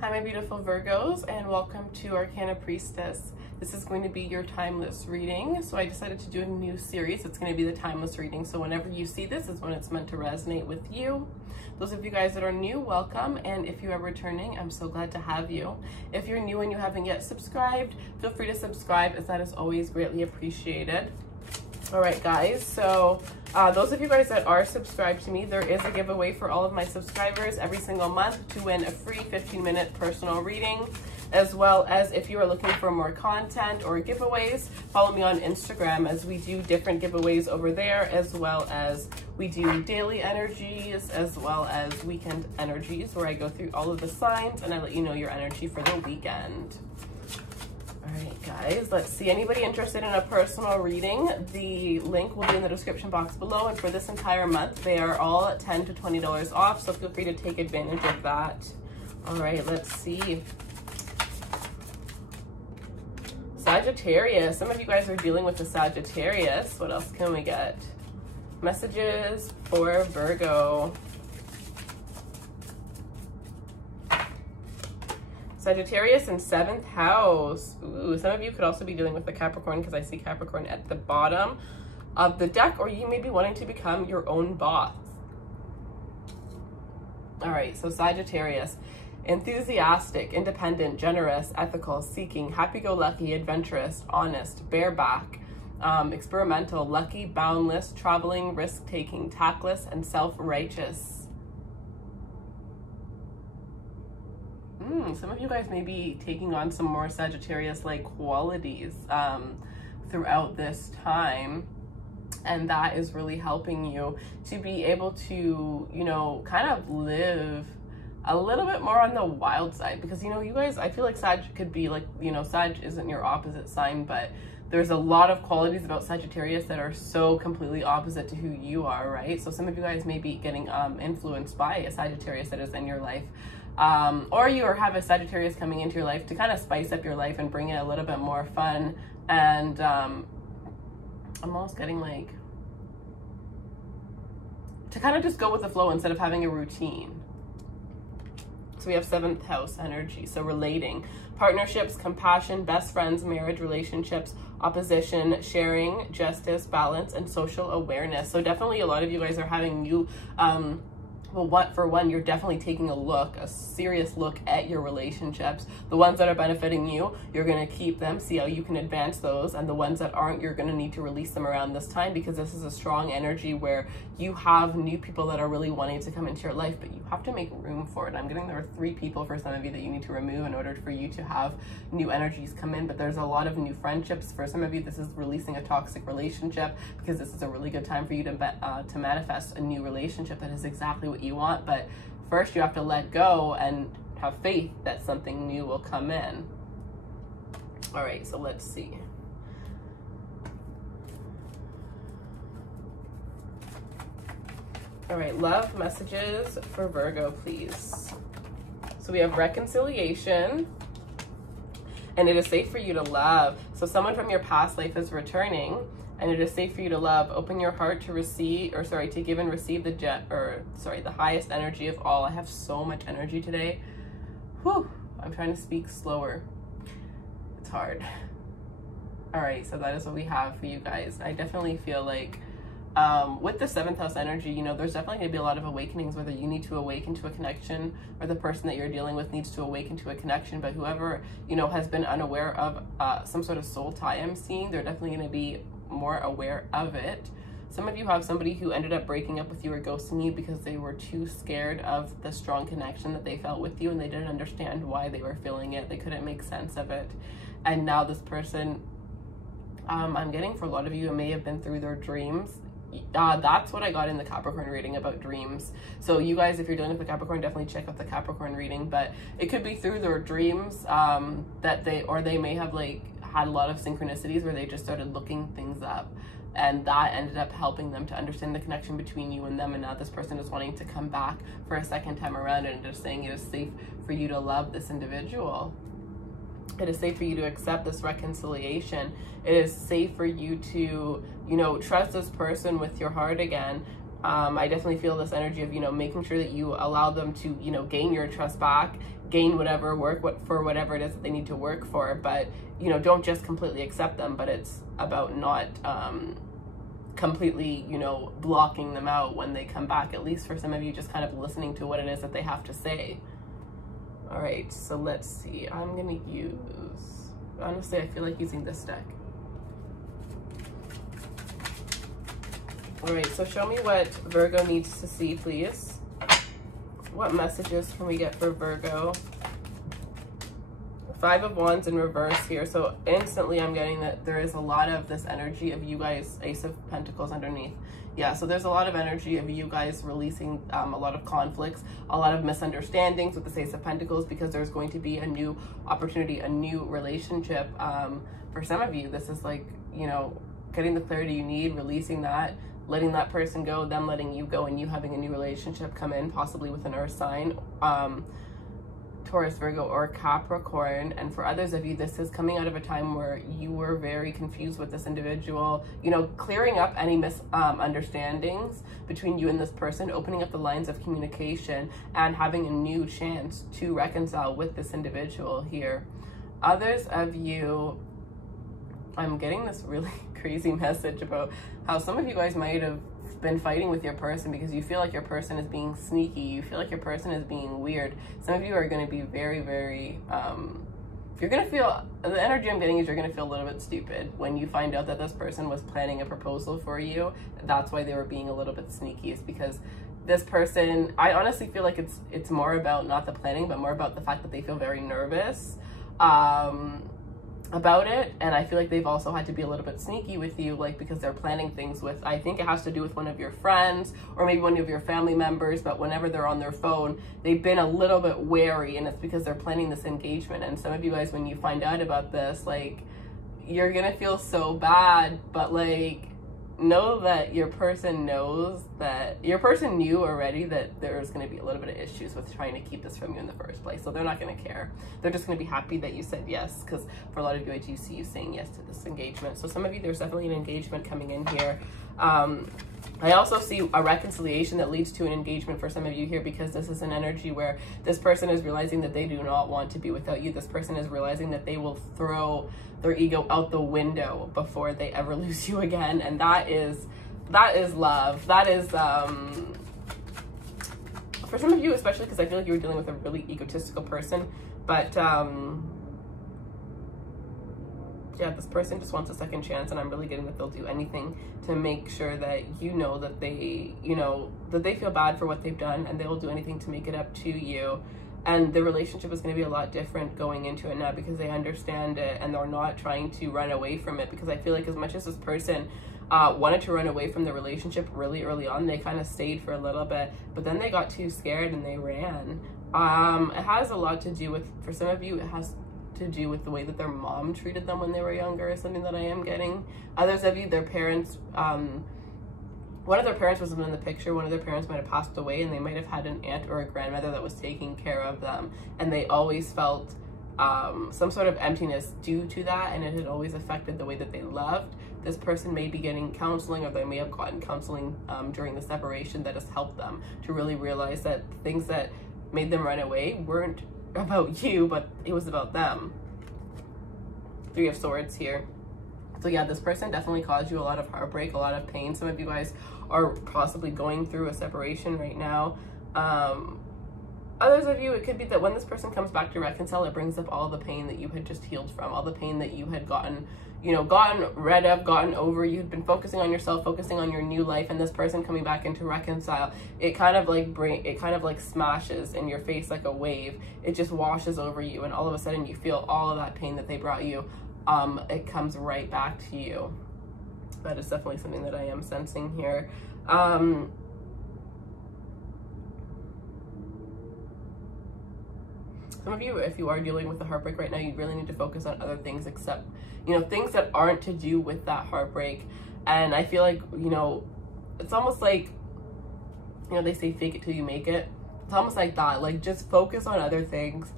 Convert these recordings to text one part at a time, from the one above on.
Hi my beautiful Virgos, and welcome to Arcana Priestess. This is going to be your timeless reading. So I decided to do a new series. It's going to be the timeless reading. So whenever you see this is when it's meant to resonate with you. Those of you guys that are new, welcome. And if you are returning, I'm so glad to have you. If you're new and you haven't yet subscribed, feel free to subscribe, as that is always greatly appreciated. All right, guys, so those of you guys that are subscribed to me, there is a giveaway for all of my subscribers every single month to win a free 15-minute personal reading, as well as if you are looking for more content or giveaways, follow me on Instagram, as we do different giveaways over there, as well as we do daily energies, as well as weekend energies, where I go through all of the signs and I let you know your energy for the weekend. All right, guys, let's see. Anybody interested in a personal reading? The link will be in the description box below. And for this entire month, they are all $10 to $20 off. So feel free to take advantage of that. All right, let's see. Sagittarius. Some of you guys are dealing with the Sagittarius. What else can we get? Messages for Virgo. Sagittarius in 7th house. Ooh, some of you could also be dealing with the Capricorn, because I see Capricorn at the bottom of the deck, or you may be wanting to become your own boss. All right, so Sagittarius. Enthusiastic, independent, generous, ethical, seeking, happy-go-lucky, adventurous, honest, bareback, experimental, lucky, boundless, traveling, risk-taking, tactless, and self-righteous. Some of you guys may be taking on some more Sagittarius-like qualities throughout this time. And that is really helping you to be able to, you know, kind of live a little bit more on the wild side. Because, you know, you guys, I feel like Sag could be like, you know, Sag isn't your opposite sign, but there's a lot of qualities about Sagittarius that are so completely opposite to who you are, right? So some of you guys may be getting influenced by a Sagittarius that is in your life. Or you have a Sagittarius coming into your life to kind of spice up your life and bring it a little bit more fun. And I'm almost getting like, to kind of just go with the flow instead of having a routine. So we have 7th house energy. So relating, partnerships, compassion, best friends, marriage, relationships, opposition, sharing, justice, balance, and social awareness. So definitely a lot of you guys are having new, well, for one, you're definitely taking a serious look at your relationships. The ones that are benefiting you, you're going to keep them, see how you can advance those. And the ones that aren't, you're going to need to release them around this time, because this is a strong energy where you have new people that are really wanting to come into your life, but you have to make room for it. I'm getting there are 3 people for some of you that you need to remove in order for you to have new energies come in. But there's a lot of new friendships. For some of you, this is releasing a toxic relationship, because this is a really good time for you to manifest a new relationship that is exactly what you want. But first you have to let go and have faith that something new will come in. All right, so let's see. All right, love messages for Virgo, please. So we have reconciliation, and it is safe for you to love. So someone from your past life is returning, and it is safe for you to love. Open your heart to receive, to give and receive the highest energy of all. I have so much energy today. Whew, I'm trying to speak slower. It's hard. All right, so that is what we have for you guys. I definitely feel like with the 7th house energy, you know, there's definitely going to be a lot of awakenings, whether you need to awaken to a connection or the person that you're dealing with needs to awaken to a connection. But whoever, you know, has been unaware of some sort of soul tie I'm seeing, they're definitely going to be more aware of it. Some of you have somebody who ended up breaking up with you or ghosting you because they were too scared of the strong connection that they felt with you, and they didn't understand why they were feeling it. They couldn't make sense of it. And now this person, I'm getting for a lot of you, it may have been through their dreams. That's what I got in the Capricorn reading about dreams. So you guys, if you're dealing with the Capricorn, definitely check out the Capricorn reading. But it could be through their dreams that they may have like had a lot of synchronicities where they just started looking things up, and that ended up helping them to understand the connection between you and them. And now this person is wanting to come back for a second time around and just saying it is safe for you to love this individual. It is safe for you to accept this reconciliation. It is safe for you to, you know, trust this person with your heart again. I definitely feel this energy of, you know, making sure that you allow them to, you know, gain your trust back, gain whatever for whatever it is that they need to work for. But, you know, don't just completely accept them, but it's about not completely, you know, blocking them out when they come back. At least for some of you, just kind of listening to what it is that they have to say. All right, so let's see. I'm gonna use, honestly, I feel like using this deck. All right, so show me what Virgo needs to see, please. What messages can we get for Virgo? 5 of Wands in reverse here. So instantly I'm getting that there is a lot of this energy of you guys, Ace of Pentacles underneath. Yeah, so there's a lot of energy of you guys releasing a lot of conflicts, a lot of misunderstandings with the Ace of Pentacles, because there's going to be a new opportunity, a new relationship. For some of you, this is like, you know, getting the clarity you need, releasing that, letting that person go, them letting you go, and you having a new relationship come in, possibly with an earth sign, Taurus, Virgo, or Capricorn. And for others of you, this is coming out of a time where you were very confused with this individual, you know, clearing up any misunderstandings between you and this person, opening up the lines of communication, and having a new chance to reconcile with this individual here. Others of you, I'm getting this really crazy message about how some of you guys might have been fighting with your person because you feel like your person is being sneaky. You feel like your person is being weird. Some of you are going to be very, very, you're going to feel, the energy I'm getting is you're going to feel a little bit stupid when you find out that this person was planning a proposal for you. That's why they were being a little bit sneaky, is because this person, I honestly feel like it's more about not the planning, but more about the fact that they feel very nervous about it. And I feel like they've also had to be a little bit sneaky with you, like, because they're planning things with, I think it has to do with one of your friends or maybe one of your family members, but whenever they're on their phone, they've been a little bit wary, and it's because they're planning this engagement. And some of you guys, when you find out about this, like, you're gonna feel so bad, but like, know that your person knows that your person knew already that there's going to be a little bit of issues with trying to keep this from you in the first place. So they're not going to care. They're just going to be happy that you said yes, because for a lot of you, I do see you saying yes to this engagement. So some of you, there's definitely an engagement coming in here. I also see a reconciliation that leads to an engagement for some of you here, because this is an energy where this person is realizing that they do not want to be without you. This person is realizing that they will throw their ego out the window before they ever lose you again. And that is love. That is, for some of you, especially because I feel like you were dealing with a really egotistical person, but yeah, this person just wants a second chance, and I'm really getting that they'll do anything to make sure that you know that they, you know, that they feel bad for what they've done, and they will do anything to make it up to you. And the relationship is going to be a lot different going into it now, because they understand it and they're not trying to run away from it. Because I feel like as much as this person wanted to run away from the relationship really early on, they kind of stayed for a little bit, but then they got too scared and they ran. It has a lot to do with, for some of you, it has to do with the way that their mom treated them when they were younger, is something that I am getting. Others of you, their parents, one of their parents wasn't in the picture. One of their parents might have passed away, and they might have had an aunt or a grandmother that was taking care of them, and they always felt some sort of emptiness due to that, and it had always affected the way that they loved. This person may be getting counseling, or they may have gotten counseling during the separation that has helped them to really realize that things that made them run away weren't about you, but it was about them. 3 of Swords here. So yeah, this person definitely caused you a lot of heartbreak, a lot of pain. Some of you guys are possibly going through a separation right now. Others of you, it could be that when this person comes back to reconcile, it brings up all the pain that you had just healed from, all the pain that you had gotten, you know, gotten rid of, gotten over. You'd been focusing on yourself, focusing on your new life, and this person coming back in to reconcile, it kind of like smashes in your face like a wave. It just washes over you, and all of a sudden you feel all of that pain that they brought you. It comes right back to you. That is definitely something that I am sensing here. Some of you, if you are dealing with a heartbreak right now, you really need to focus on other things, except, you know, things that aren't to do with that heartbreak. And I feel like, you know, it's almost like, you know, they say fake it till you make it. It's almost like that. Like, just focus on other things.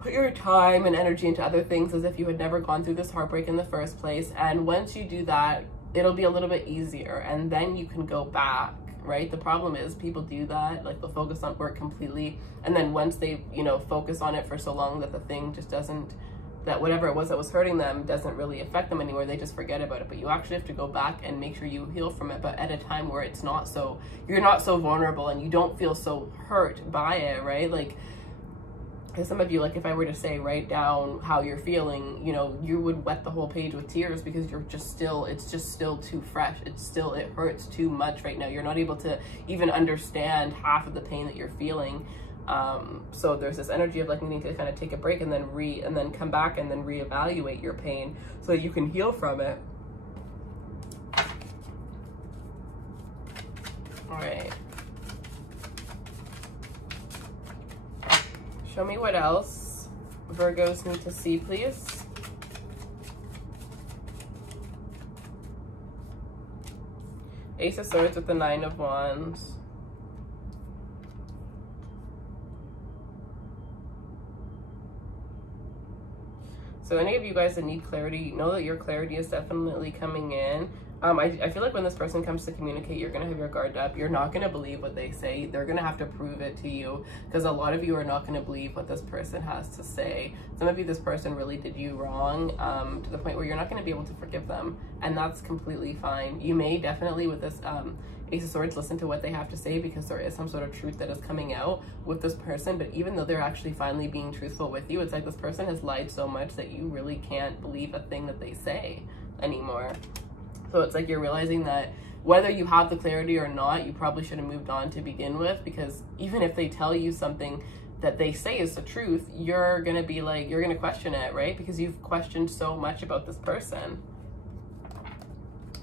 Put your time and energy into other things as if you had never gone through this heartbreak in the first place. And once you do that, it'll be a little bit easier, and then you can go back right? The problem is people do that, like they'll focus on work completely, and then once they, you know, focus on it for so long that the thing just doesn't, that whatever it was that was hurting them doesn't really affect them anymore, they just forget about it. But you actually have to go back and make sure you heal from it, but at a time where it's not so, you're not so vulnerable and you don't feel so hurt by it, right? Like, because some of you, like if I were to say write down how you're feeling, you know, you would wet the whole page with tears because you're just still, it's just still too fresh. It's still, it hurts too much right now. You're not able to even understand half of the pain that you're feeling. So there's this energy of like needing to kind of take a break and then come back and then reevaluate your pain so that you can heal from it. All right. Show me what else Virgos need to see, please. Ace of Swords with the Nine of Wands. So any of you guys that need clarity, know that your clarity is definitely coming in. I feel like when this person comes to communicate, you're going to have your guard up. You're not going to believe what they say. They're going to have to prove it to you, because a lot of you are not going to believe what this person has to say. Some of you, this person really did you wrong to the point where you're not going to be able to forgive them. And that's completely fine. You may definitely, with this Ace of Swords, listen to what they have to say, because there is some sort of truth that is coming out with this person. But even though they're actually finally being truthful with you, it's like this person has lied so much that you really can't believe a thing that they say anymore. So it's like you're realizing that whether you have the clarity or not, you probably should have moved on to begin with, because even if they tell you something that they say is the truth, you're going to be like, you're going to question it, right? Because you've questioned so much about this person.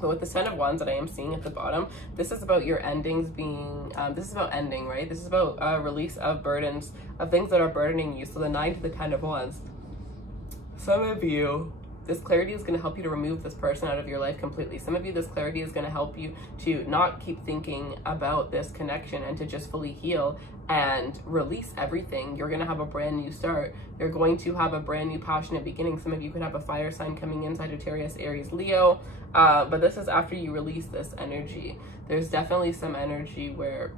But with the Ten of Wands that I am seeing at the bottom, this is about your endings being, this is about ending, right? This is about release of burdens, of things that are burdening you. So the 9 to the 10 of Wands. Some of you, this clarity is going to help you to remove this person out of your life completely. Some of you, this clarity is going to help you to not keep thinking about this connection and to just fully heal and release everything. You're going to have a brand new start. You're going to have a brand new passionate beginning. Some of you could have a fire sign coming in, Sagittarius, Aries, Leo. But this is after you release this energy. There's definitely some energy where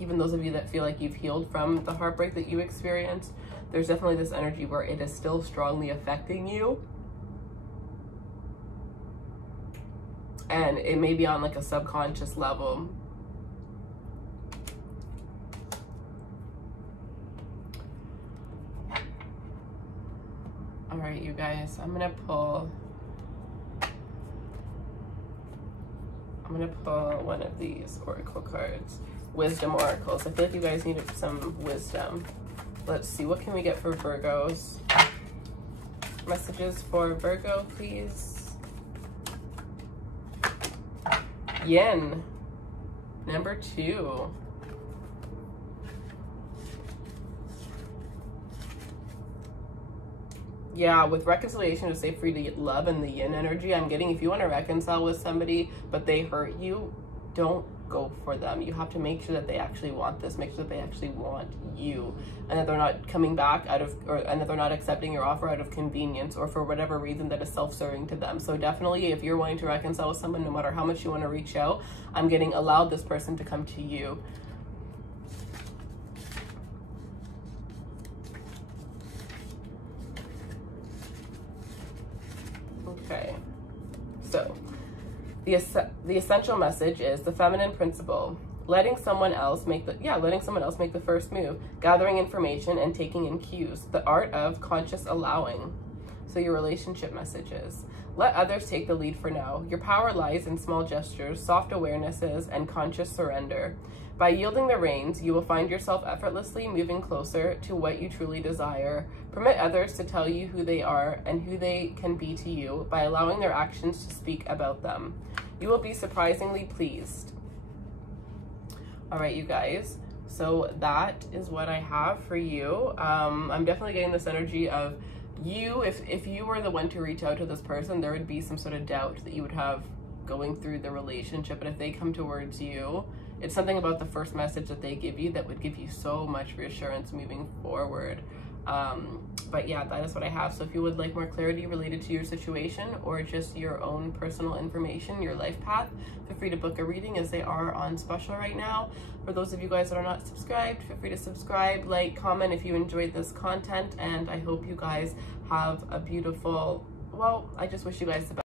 even those of you that feel like you've healed from the heartbreak that you experienced, there's definitely this energy where it is still strongly affecting you. And it may be on like a subconscious level. All right, you guys, I'm gonna pull one of these oracle cards, wisdom oracles. I feel like you guys need some wisdom. Let's see, what can we get for Virgos? Messages for Virgo, please. Yin, number 2. Yeah, with reconciliation, it's safe for you to get love and the yin energy. I'm getting, if you want to reconcile with somebody, but they hurt you, don't go for them. You have to make sure that they actually want this, make sure that they actually want you, and that they're not coming back out of, and that they're not accepting your offer out of convenience or for whatever reason that is self-serving to them. So definitely, if you're wanting to reconcile with someone, no matter how much you want to reach out, I'm getting allow this person to come to you. Okay, so the essential message is the feminine principle. Letting someone else make the first move, gathering information and taking in cues, the art of conscious allowing. So your relationship messages. Let others take the lead for now. Your power lies in small gestures, soft awarenesses, and conscious surrender. By yielding the reins, you will find yourself effortlessly moving closer to what you truly desire. Permit others to tell you who they are and who they can be to you by allowing their actions to speak about them. You will be surprisingly pleased. All right, you guys. So that is what I have for you. I'm definitely getting this energy of you, if you were the one to reach out to this person, there would be some sort of doubt that you would have going through the relationship. But if they come towards you, it's something about the first message that they give you that would give you so much reassurance moving forward. But yeah, that is what I have. So if you would like more clarity related to your situation or just your own personal information, your life path, feel free to book a reading as they are on special right now. For those of you guys that are not subscribed, feel free to subscribe, like, comment if you enjoyed this content, and I hope you guys have a beautiful, well, I just wish you guys the best.